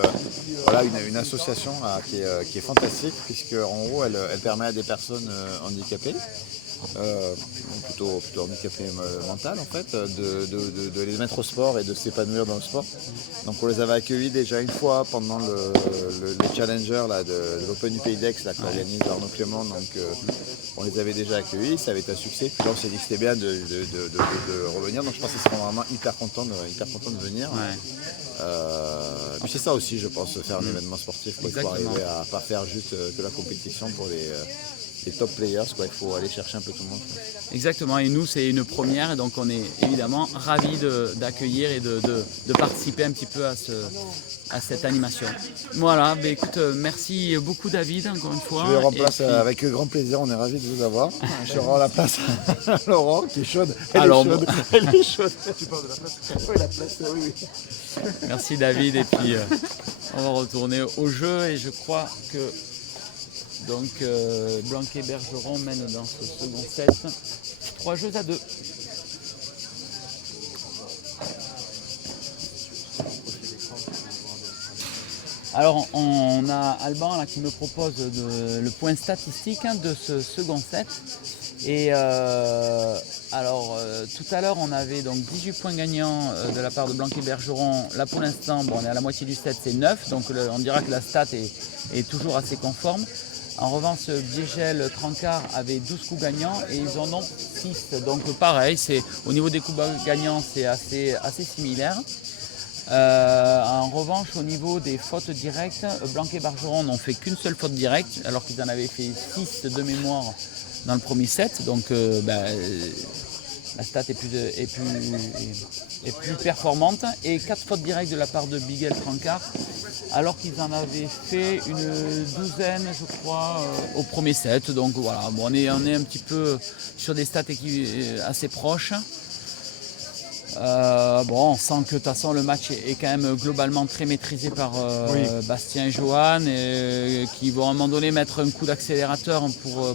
une association là, qui est fantastique, puisque en gros, elle permet à des personnes handicapées, plutôt handicapées mentales en fait, de les mettre au sport et de s'épanouir dans le sport. Donc on les avait accueillis déjà une fois pendant les challengers là, de l'Open du Pays d'Aix qu'organise Arnaud Clément. Donc on les avait déjà accueillis, ça avait été un succès. Puis là on s'est dit que c'était bien de revenir. Donc je pense qu'ils seront vraiment hyper contents de venir. Ouais. Puis c'est ça aussi, je pense, faire un événement sportif. Quoi. Il faut Exactement. arriver à pas faire juste que la compétition pour les top players. Quoi. Il faut aller chercher un peu tout le monde. Quoi. Exactement, et nous c'est une première, et donc on est évidemment ravis d'accueillir et de participer un petit peu à cette animation. Voilà, bah, écoute, merci beaucoup David encore une fois. Je vais rendre place Et puis- avec grand plaisir, on est ravis de vous avoir. Je rends la place à Laurent qui est chaude. Elle Alors, est chaude. Elle est chaude. Tu parles de la place? Oui, la place, oui. Merci David, et puis on va retourner au jeu, et je crois que donc Blanquet-Bergeron mène dans ce second set 3-2. Alors on a Alban là, qui me propose le point statistique de ce second set. Et tout à l'heure on avait donc 18 points gagnants de la part de Blanquet-Bergeron. Là pour l'instant on est à la moitié du set, c'est 9, donc on dira que la stat est toujours assez conforme. En revanche, Biegel Trancard avait 12 coups gagnants et ils en ont 6. Donc pareil, au niveau des coups gagnants c'est assez similaire. En revanche, au niveau des fautes directes, Blanquet-Bergeron n'ont fait qu'une seule faute directe, alors qu'ils en avaient fait 6 de mémoire dans le premier set. Donc la stat est plus performante. Et 4 fautes directes de la part de Bigel Trancard, alors qu'ils en avaient fait une douzaine, je crois, au premier set. Donc voilà, bon, on est un petit peu sur des stats assez proches. On sent que de toute façon le match est quand même globalement très maîtrisé par Bastien et Johan, qui vont à un moment donné mettre un coup d'accélérateur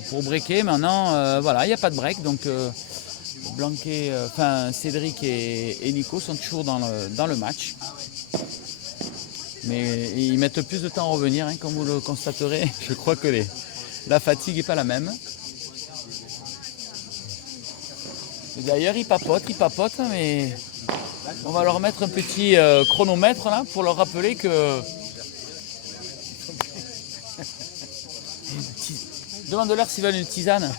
pour breaker. Maintenant, il n'y a pas de break, donc Cédric et Nico sont toujours dans le match. Mais ils mettent plus de temps à revenir, hein, comme vous le constaterez. Je crois que la fatigue n'est pas la même. Et d'ailleurs, ils papotent, mais on va leur mettre un petit chronomètre là pour leur rappeler que. Demande-leur s'ils veulent une tisane.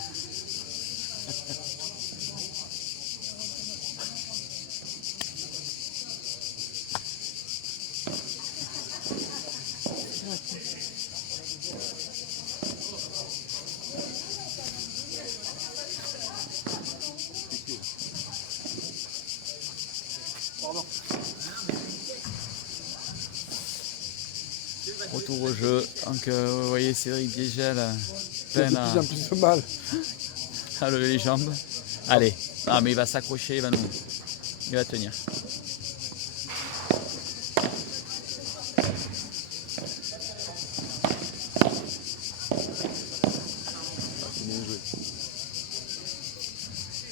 Retour au jeu. Donc vous voyez Cédric Biegel J'ai de peine plus en plus de mal. à lever les jambes. Allez, mais il va s'accrocher, il va tenir.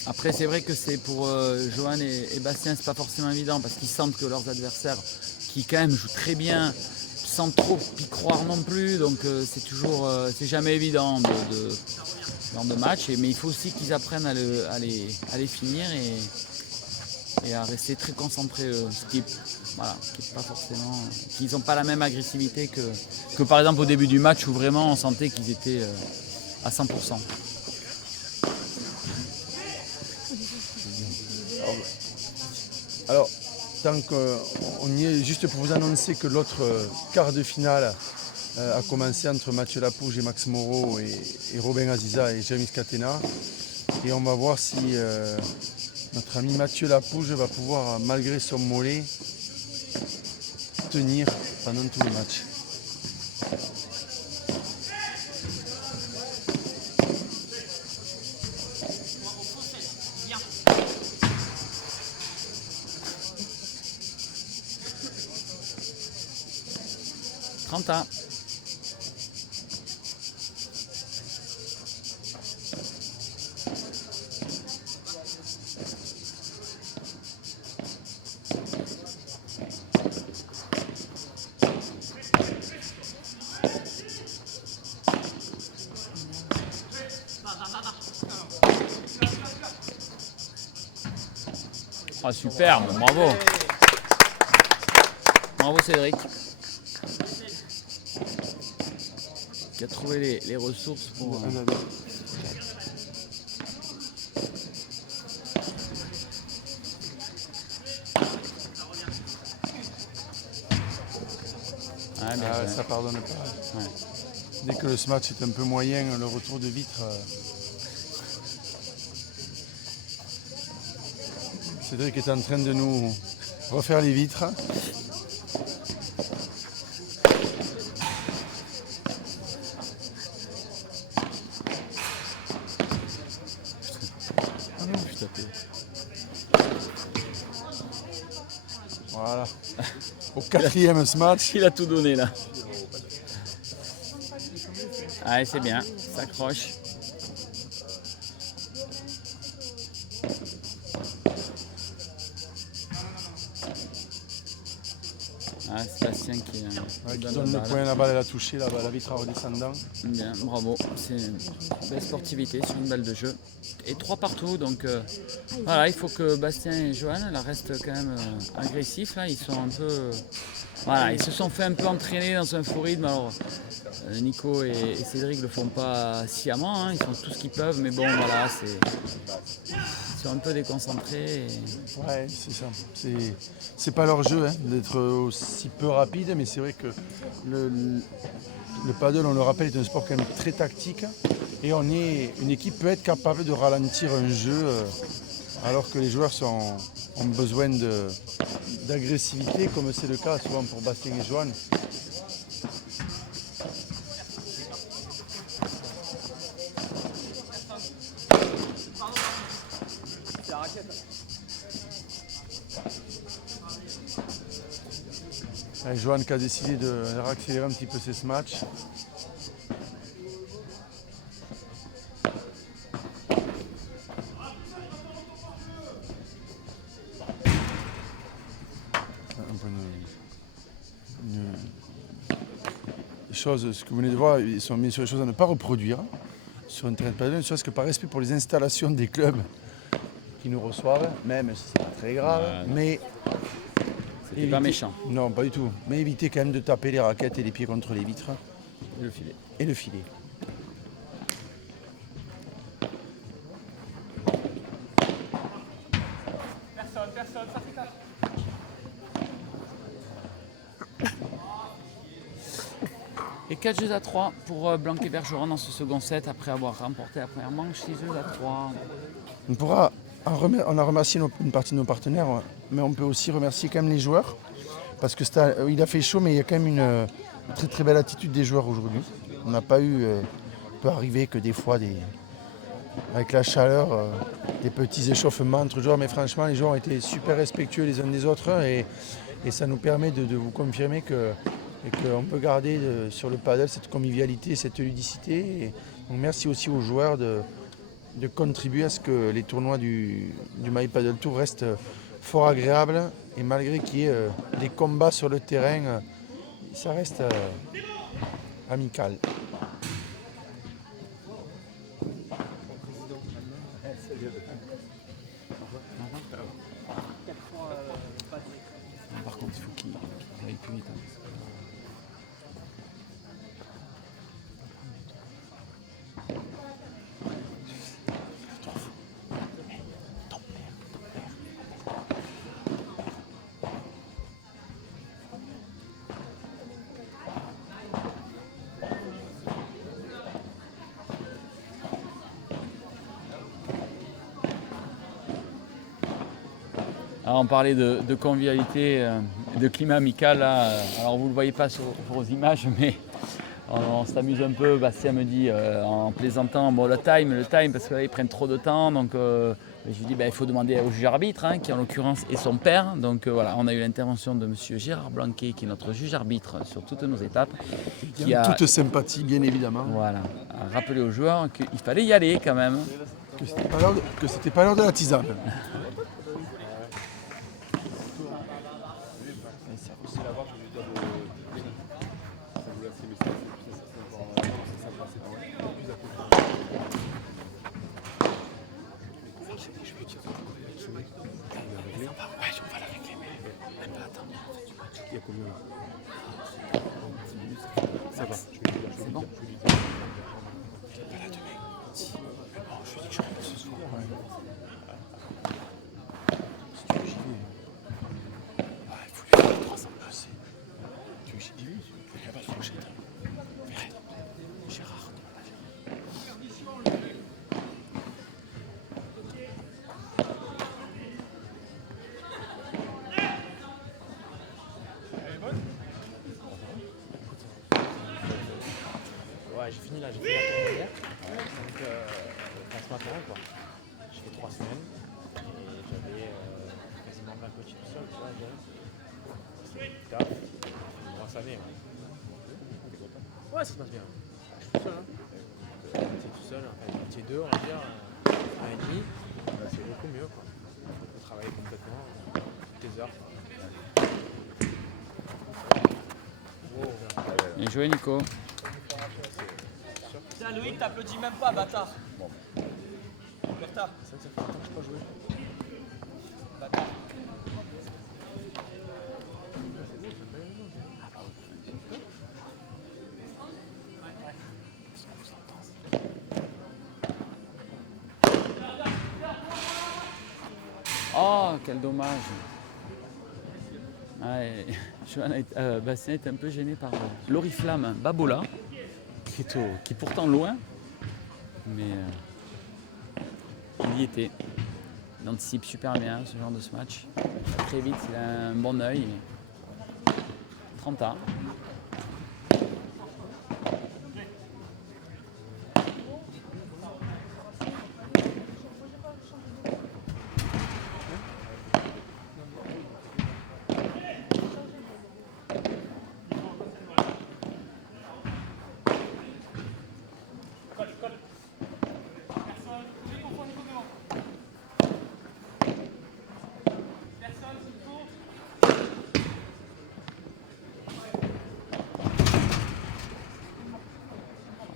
Après, c'est vrai que c'est pour Johan et Bastien, c'est pas forcément évident parce qu'ils sentent que leurs adversaires, qui quand même jouent très bien, sans trop y croire non plus. Donc c'est jamais évident lors de match. Mais il faut aussi qu'ils apprennent à les finir et à rester très concentrés. Ce qui est pas forcément. Qu'ils n'ont pas la même agressivité que par exemple au début du match où vraiment on sentait qu'ils étaient à 100%. Alors, tant qu'on y est, juste pour vous annoncer que l'autre quart de finale a commencé entre Mathieu Lapouge et Max Moreau et Robin Aziza et Jérémy Scatena. Et on va voir si notre ami Mathieu Lapouge va pouvoir, malgré son mollet, tenir pendant tout le match. Ans. Ah, superbe, bravo. Bravo Cédric. Qui a trouvé les ressources pour. Ça pardonne pas. Ouais. Dès que le match est un peu moyen, le retour de vitre. Cédric est en train de nous refaire les vitres. Voilà. Au 4e ce match. Il a tout donné là. Allez, c'est bien, ça accroche. Ah, Sébastien qui donne le point, la balle elle a touché, la vitre en redescendant. Bien, bravo, c'est une belle sportivité sur une balle de jeu. Et 3 partout, donc voilà, il faut que Bastien et Johan là, restent quand même agressifs. Là. Ils sont un peu. Voilà, ils se sont fait un peu entraîner dans un faux rythme. Alors Nico et Cédric ne le font pas sciemment, hein, ils font tout ce qu'ils peuvent, mais bon voilà, ils sont un peu déconcentrés. Ouais, c'est ça. C'est pas leur jeu hein, d'être aussi peu rapide, mais c'est vrai que le paddle, on le rappelle, est un sport quand même très tactique. Et une équipe peut être capable de ralentir un jeu alors que les joueurs ont besoin d'agressivité, comme c'est le cas souvent pour Bastien et Johan. Johan qui a décidé de réaccélérer un petit peu ce match. Ce que vous venez de voir, ils sont mis sur les choses à ne pas reproduire sur un terrain de paddle, ne serait-ce que par respect pour les installations des clubs qui nous reçoivent, même si c'est pas très grave, mais c'était pas méchant. Non, pas du tout. Mais éviter quand même de taper les raquettes et les pieds contre les vitres. Et le filet. Et le filet. Personne, ça fait 4. Et 4 jeux à 3 pour Blanquet-Bergeron dans ce second set après avoir remporté la première manche, 6 jeux à 3. On a remercié une partie de nos partenaires, mais on peut aussi remercier quand même les joueurs. Parce que il a fait chaud, mais il y a quand même une très très belle attitude des joueurs aujourd'hui. On n'a pas eu, peut arriver que des fois, avec la chaleur, des petits échauffements entre joueurs. Mais franchement, les joueurs ont été super respectueux les uns des autres et ça nous permet de vous confirmer qu'on peut garder sur le paddle cette convivialité, cette ludicité. Et donc merci aussi aux joueurs de contribuer à ce que les tournois du My Paddle Tour restent fort agréables et malgré qu'il y ait des combats sur le terrain, ça reste amical. Par contre, il faut qu'il aille plus vite. Alors, on parlait de convivialité, de climat amical. Là. Alors vous ne le voyez pas sur vos images, mais on s'amuse un peu. Bastien me dit en plaisantant, bon, le time, parce que là, ils prennent trop de temps. Donc je lui dis, il faut demander au juge arbitre, hein, qui en l'occurrence est son père. Donc voilà, on a eu l'intervention de monsieur Gérard Blanquet, qui est notre juge arbitre sur toutes nos étapes. Qui a, toute sympathie, bien évidemment. voilà, a rappelé aux joueurs qu'il fallait y aller quand même. Que c'était pas l'heure de la tisane. Ouais, j'ai fini la tournée hier. Donc, ce matin, quoi. J'ai fait 3 semaines et j'avais quasiment 20 coachs tout seul, tu vois, à gérer. C'est tard, une grosse année. Ouais, ça se passe bien. Je suis tout seul, hein. Moitié tout seul, enfin, moitié 2, on va dire, 1,5. C'est beaucoup mieux, quoi. On peut travailler complètement, toutes les heures. Bien joué, Nico. Tiens, Loïc, t'applaudis même pas, bâtard. Bertha. C'est vrai que ça fait longtemps que je n'ai pas joué. Bâtard. Oh, quel dommage. Ouais, Bastien est un peu gêné par l'oriflamme Babola, qui est pourtant loin, mais il y était. Il anticipe super bien ce genre de ce match. Très vite, il a un bon œil. 30 ans.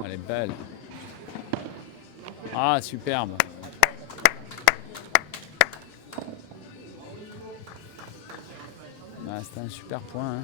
Elle est belle. Ah, superbe. Ah, c'était un super point. Hein.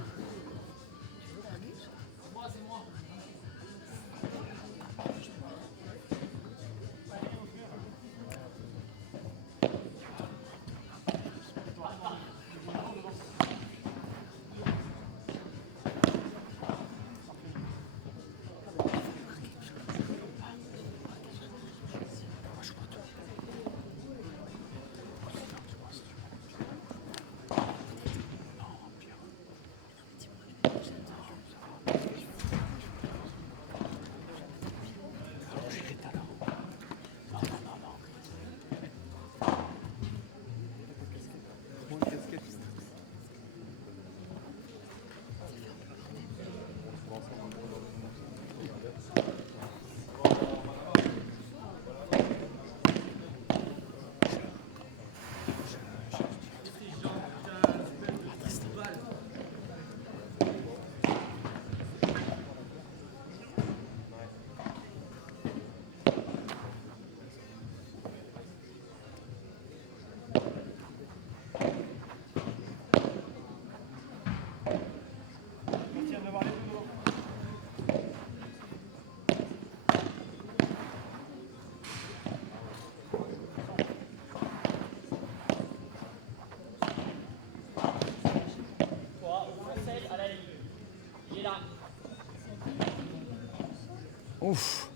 Ouf.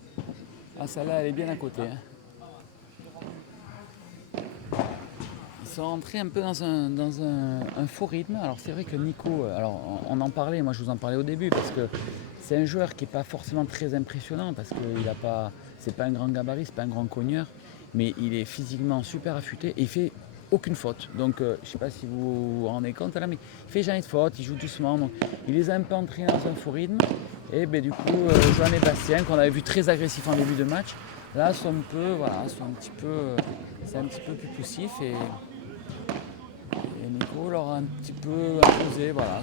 Ah, celle-là, elle est bien à côté. Hein. Ils sont rentrés un peu dans un faux rythme. Alors c'est vrai que Nico, alors on en parlait, moi je vous en parlais au début, parce que c'est un joueur qui n'est pas forcément très impressionnant, parce que c'est pas un grand gabarit, c'est pas un grand cogneur, mais il est physiquement super affûté et il fait aucune faute. Donc je ne sais pas si vous vous rendez compte là, mais il fait jamais de faute, il joue doucement. Donc, il les a un peu entraînés dans un faux rythme. Et ben, du coup, Johan et Bastien, qu'on avait vu très agressif en début de match, là sont un petit peu plus poussif et Nico leur a un petit peu imposé, voilà,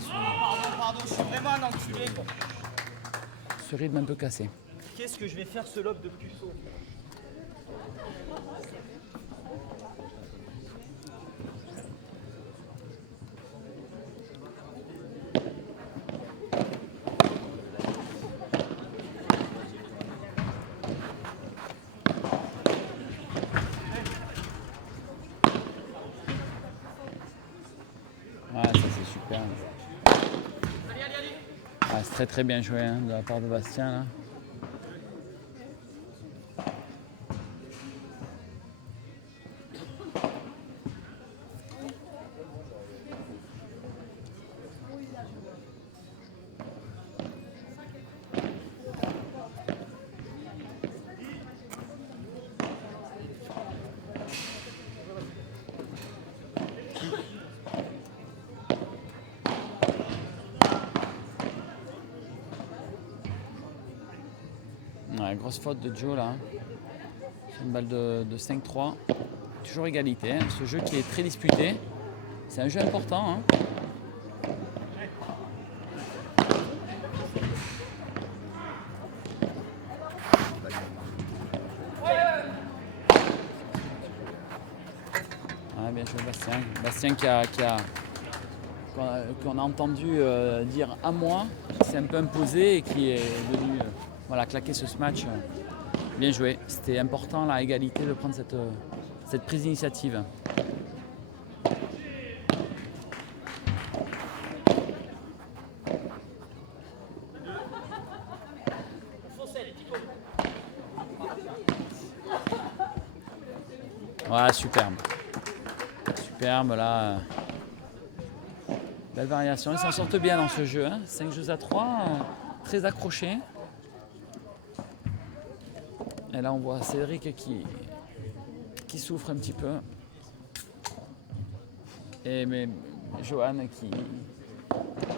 ce rythme un peu cassé. Qu'est-ce que je vais faire ce lob de puceau? Ouais, ça c'est super. Ah, c'est très très bien joué hein, de la part de Bastien là. Ouais, grosse faute de Joe là. C'est une balle de 5-3. Toujours égalité. Hein. Ce jeu qui est très disputé. C'est un jeu important. Hein. Ouais, bien joué Bastien. Bastien qu'on a entendu dire à moi, qui s'est un peu imposé et qui est venu claquer ce match. Bien joué. C'était important là, à égalité de prendre cette prise d'initiative. Ouais, superbe. Superbe là. Belle variation. Ils s'en sortent bien dans ce jeu. Hein. 5 jeux à 3, très accrochés. Et là on voit Cédric qui souffre un petit peu. Et mais Johan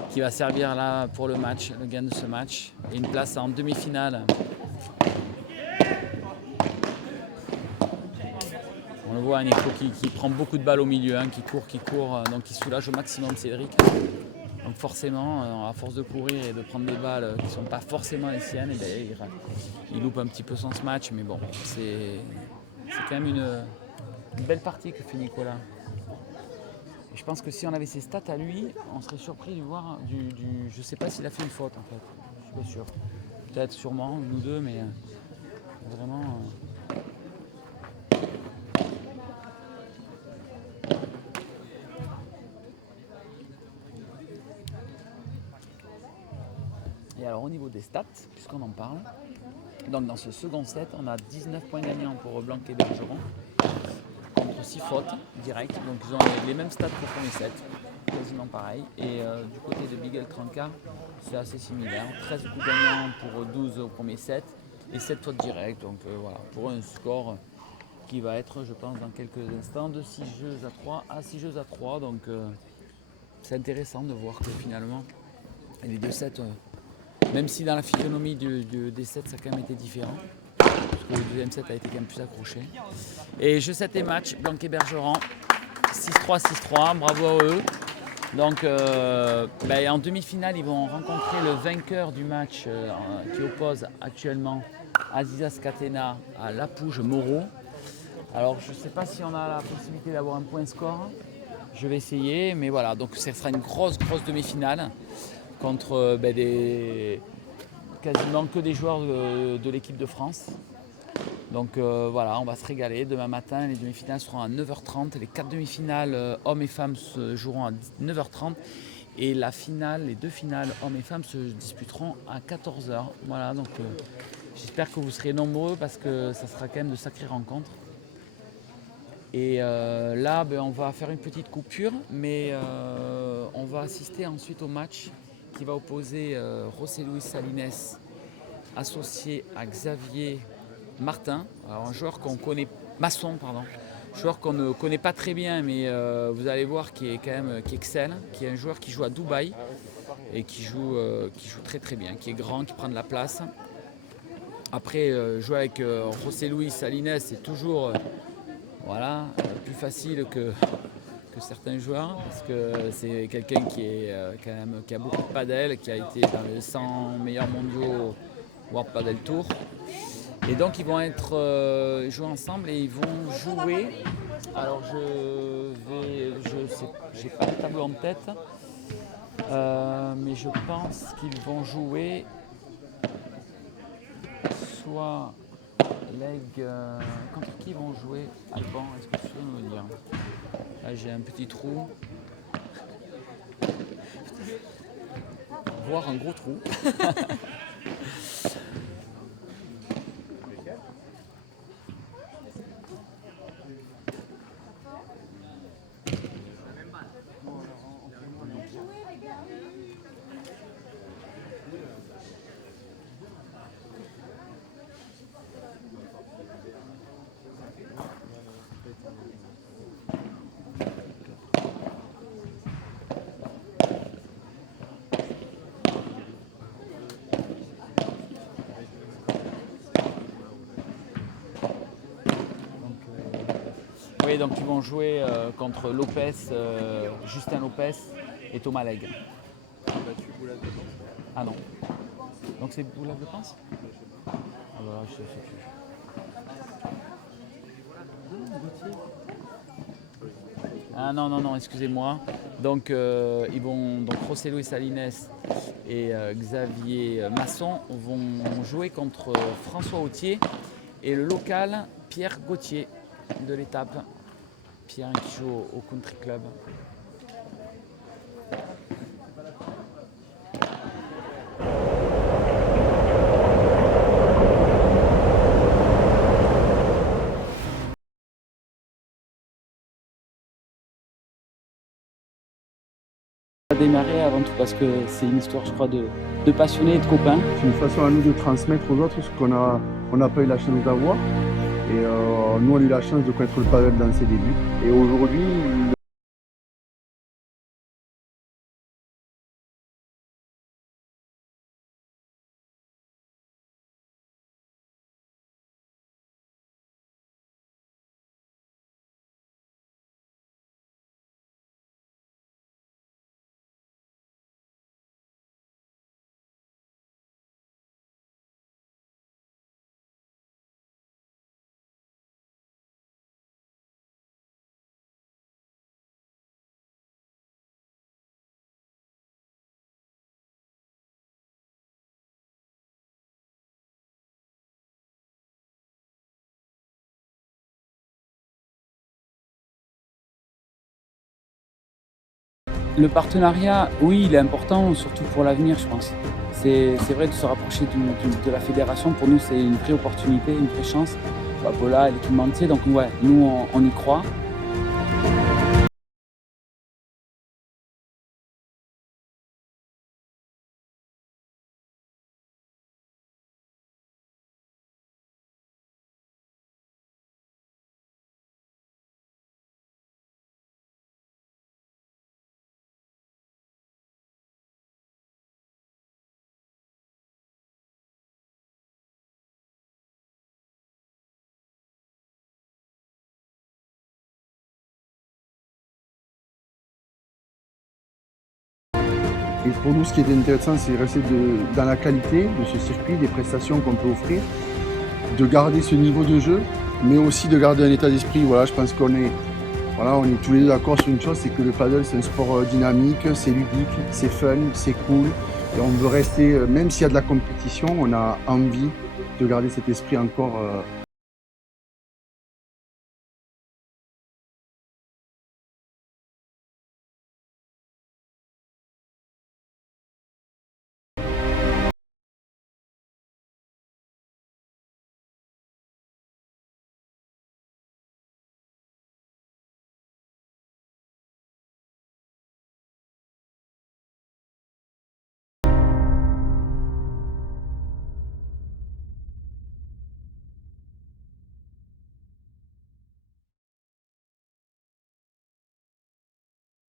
qui va servir là pour le match, le gain de ce match. Et une place en demi-finale. On le voit, Nico qui prend beaucoup de balles au milieu, hein, qui court, donc qui soulage au maximum Cédric. Donc forcément, à force de courir et de prendre des balles qui ne sont pas forcément les siennes, et ben, il loupe un petit peu son match. Mais bon, c'est quand même une belle partie que fait Nicolas. Et je pense que si on avait ses stats à lui, on serait surpris de voir je ne sais pas s'il a fait une faute en fait. Je suis pas sûr. Peut-être sûrement, une ou deux, mais vraiment... Et alors au niveau des stats, puisqu'on en parle, donc dans ce second set, on a 19 points gagnants pour Blanc et Bergeron, contre 6 fautes directes, donc ils ont les mêmes stats qu'au premier set, quasiment pareil. Et du côté de Bigel Tranca, c'est assez similaire, 13 coups gagnants pour 12 au premier set et 7 fautes directes, donc voilà, pour un score qui va être, je pense, dans quelques instants, de 6 jeux à 3 à 6 jeux à 3, donc c'est intéressant de voir que finalement, les deux sets... même si dans la physionomie des sets, ça a quand même été différent. Parce que le deuxième set a été quand même plus accroché. Et jeu 7 et match, Blanc et Bergeron. 6-3, 6-3, bravo à eux. Donc en demi-finale, ils vont rencontrer le vainqueur du match qui oppose actuellement Aziza Scatena à Lapouge Moreau. Alors je ne sais pas si on a la possibilité d'avoir un point score. Je vais essayer, mais voilà, donc ce sera une grosse demi-finale contre quasiment que des joueurs de l'équipe de France. Donc voilà, on va se régaler. Demain matin, les demi-finales seront à 9h30. Les 4 demi-finales hommes et femmes se joueront à 9h30. Et la finale, les deux finales hommes et femmes se disputeront à 14h. Voilà, donc J'espère que vous serez nombreux parce que ça sera quand même de sacrées rencontres. Et là, on va faire une petite coupure, mais on va assister ensuite au match qui va opposer José Luis Salines, associé à Xavier Martin, alors un joueur qu'on connaît, Masson, pardon, joueur qu'on ne connaît pas très bien, mais vous allez voir qui est quand même qui excelle, qui est un joueur qui joue à Dubaï et qui joue très très bien, qui est grand, qui prend de la place. Après, jouer avec José Luis Salines, c'est toujours plus facile que certains joueurs, parce que c'est quelqu'un qui a beaucoup de padel, qui a été dans les 100 meilleurs mondiaux World Padel Tour. Et donc ils vont être joués ensemble et ils vont jouer. Alors j'ai pas le tableau en tête, mais je pense qu'ils vont jouer soit contre qui ils vont jouer Alban, est-ce que tu peux me le dire? Là j'ai un petit trou. Voire un gros trou. Oui, donc ils vont jouer contre Lopez, Justin Lopez et Thomas Legge. Ah non. Donc c'est Boulave de Pense? Ah bah je sais plus. Ah non, excusez-moi. Donc ils vont José Luis Salines et Xavier Masson vont jouer contre François Autier et le local Pierre Gauthier de l'étape. Pierre qui joue au Country Club. On va démarrer avant tout parce que c'est une histoire, je crois, de passionnés et de copains. C'est une façon à nous de transmettre aux autres ce qu'on n'a pas eu la chance d'avoir. Et nous, on a eu la chance de connaître le padel dans ses débuts. Et aujourd'hui, le partenariat, oui, il est important, surtout pour l'avenir, je pense. C'est vrai de se rapprocher de la fédération, pour nous, c'est une vraie opportunité, une vraie chance. Paula et l'équipementier, donc ouais, nous, on y croit. Et pour nous, ce qui est intéressant, c'est de rester dans la qualité de ce circuit, des prestations qu'on peut offrir, de garder ce niveau de jeu, mais aussi de garder un état d'esprit. Voilà, je pense qu'on est tous les deux d'accord sur une chose, c'est que le paddle, c'est un sport dynamique, c'est ludique, c'est fun, c'est cool. Et on veut rester, même s'il y a de la compétition, on a envie de garder cet esprit encore